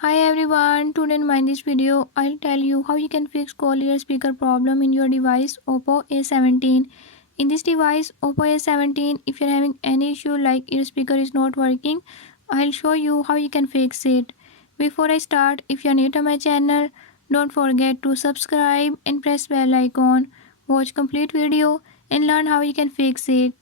Hi everyone, today in this video I'll tell you how you can fix clear speaker problem in your device Oppo A17. In this device Oppo A17, if you're having any issue like your speaker is not working, I'll show you how you can fix it. Before I start, if you're new to my channel, don't forget to subscribe and press bell icon. Watch complete video and learn how you can fix it.